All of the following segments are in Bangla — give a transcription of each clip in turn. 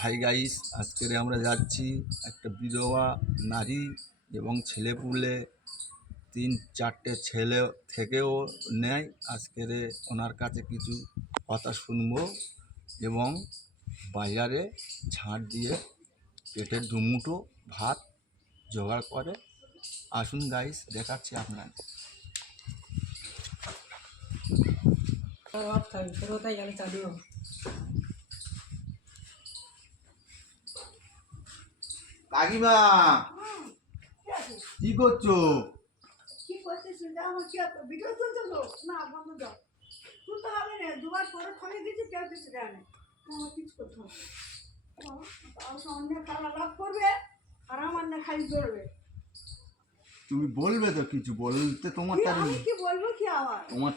হাই গাইস আজকের আমরা যাচ্ছি একটা বিধবা নারী এবং ছেলেপুলে তিন, চারটে ছেলে থেকেও নেয় আজকের ওনার কাছে কিছু কথা শুনব এবং বাজারে ঝাঁট দিয়ে পেটের দুমুটো ভাত জোগাড় করে। আসুন গাইস দেখাচ্ছি আপনার কাকিমা কি করছ? কি না? ভিডিও তুলতে তো না বন্ধ দাও। তুলতে হবে না দুবার পরে কেউ কিছু দেয় না। আমার কিছু করতে হবে বাবা, অন্য খাওয়া লাভ করবে আর আমার না খালি চলবে তুমি বলবে তো কিছু বলতে তোমার কি তার কি বলব কি আবার? তোমার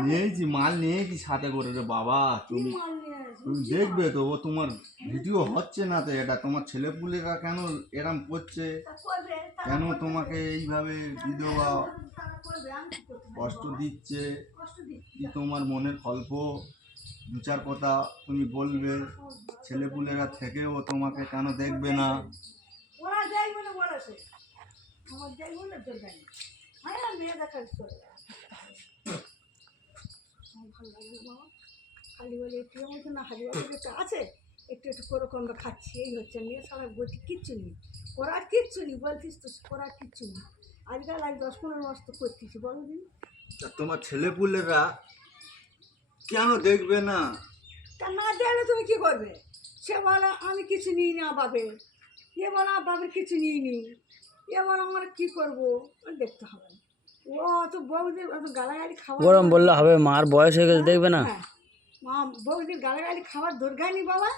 নিয়েছি মাল নিয়েছি সাথে করে রে বাবা তুমি মাল? তুমি দেখবে তো ও তোমার ভিডিও হচ্ছে না তো এটা তোমার ছেলেপুলেরা কেন এরম করছে? কেন তোমাকে এইভাবে বিধবা কষ্ট দিচ্ছে? কি তোমার মনের গল্প? দু চার কথা তুমি বলবে ছেলেপুলেরা থেকেও তোমাকে কেন দেখবে না? ওরা যাই বলে বলেছে আমার যাই বলে দরকার নেই হ্যাঁ মেয়ে দেখার খালি বলে একটু মতো না হাজি বাবা একটু আছে একটু একটু করে আমরা খাচ্ছি এই হচ্ছে মেয়ে সারা গতি কিচ্ছু নেই। করার কিচ্ছু নেই বলছিস তো করার কিচ্ছু নেই। আজকাল আজ দশ পনেরো মাস তো করতেছি বলো দিন। তা তোমার ছেলেপুলেরা কেন দেখবে না? তা না দেখলে তুমি কি করবে? সে বলে আমি কিছু নিই না বাবে এ বলে বাবার কিছু নিই নি। এ বলে আমার কী করব? দেখতে হবে না। ও অত বউদের অত গালাগালি খাওয়া গরম বললে হবে মার বয়স হয়ে গেছে দেখবে না? হ্যাঁ মা বউদের গালাগালি খাওয়ার দরকার নেই বাবা।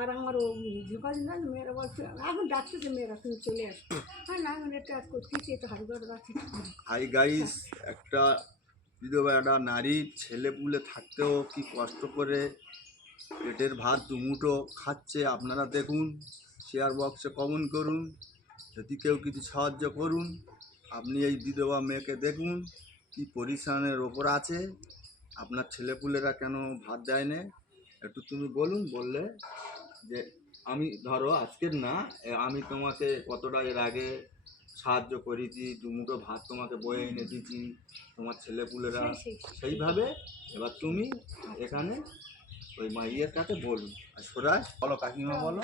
আর আমার ও যোগাযোগ মেয়েরা বলছে, এখন ডাকতেছে মেয়েরা, তুমি চলে আসো। হ্যাঁ না একটা কাজ করতেছি হাড়ি করে রাখছি হাই গাইস একটা বিধবা, একটা নারী ছেলেপুলে থাকতেও কি কষ্ট করে? পেটের ভাত দুমুটো খাচ্ছে, আপনারা দেখুন শেয়ার বক্সে কমেন্ট করুন, যদি কেউ কিছু সাহায্য করুন, আপনি এই বিধবা মেয়েকে দেখুন, কি পরিশ্রমের ওপর আছে। আপনার ছেলেপুলেরা কেন ভাত দেয় না একটু তুমি বলুন বললে যে আমি ধরো আজকের না আমি তোমাকে কতটা এর আগে সাহায্য করেছি দুমুটো ভাত তোমাকে বয়ে এনে দিয়েছি তোমার ছেলেপুলেরা সেই, সেই, সেইভাবে? এবার তুমি এখানে ওই মাইয়ের কাছে বলুন। আর সোরাজ বলো কাকিমা বলো।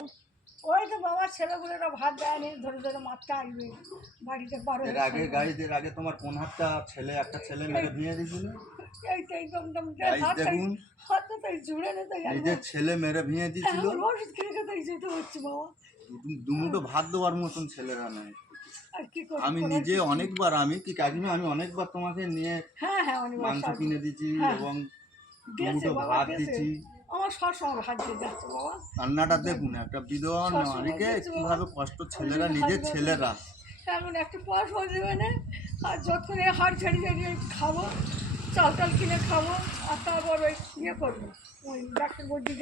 ওই তো বাবা ছেলেগুলোরা ভাত দেয়নি ধরে ধরে মারতে আসবে বাড়িতে বারো এর আগে গাইদের আগে তোমার কোন হাতটা ছেলে একটা ছেলে মেরে দিয়ে দিয়েছিল এই তো এই দমদম গাইজ দেখুন। হাতটা তো এই জুড়ে নিতে নিজের ছেলে মেরে ভেঙে দিয়েছিল এখন ওষুধ খেয়ে খেতে যেতে হচ্ছে বাবা। দুমুটো ভাত দেওয়ার মতন ছেলেরা কি আমি নিজে অনেকবার আমি কি কাকিমা আমি অনেকবার তোমাকে নিয়ে হ্যাঁ হ্যাঁ মাংস কিনে দিচ্ছি হ্যাঁ। এবং দুমুটো ভাত দিয়েছে দিচ্ছি। আমার সব সময় ভাত যাচ্ছে বাবা। রান্নাটা দেখুন একটা বিধবা নারীকে কীভাবে কষ্ট ছেলেরা নিজের ছেলেরা। এমন একটা পয়সা হয়ে যাবে না? আর যখন এই হাড় ছেড়ে ছেড়ে খাব চাল চাল কিনে খাব আর তারপর ওই ইয়ে করব। ওই ডাক্তার বলছি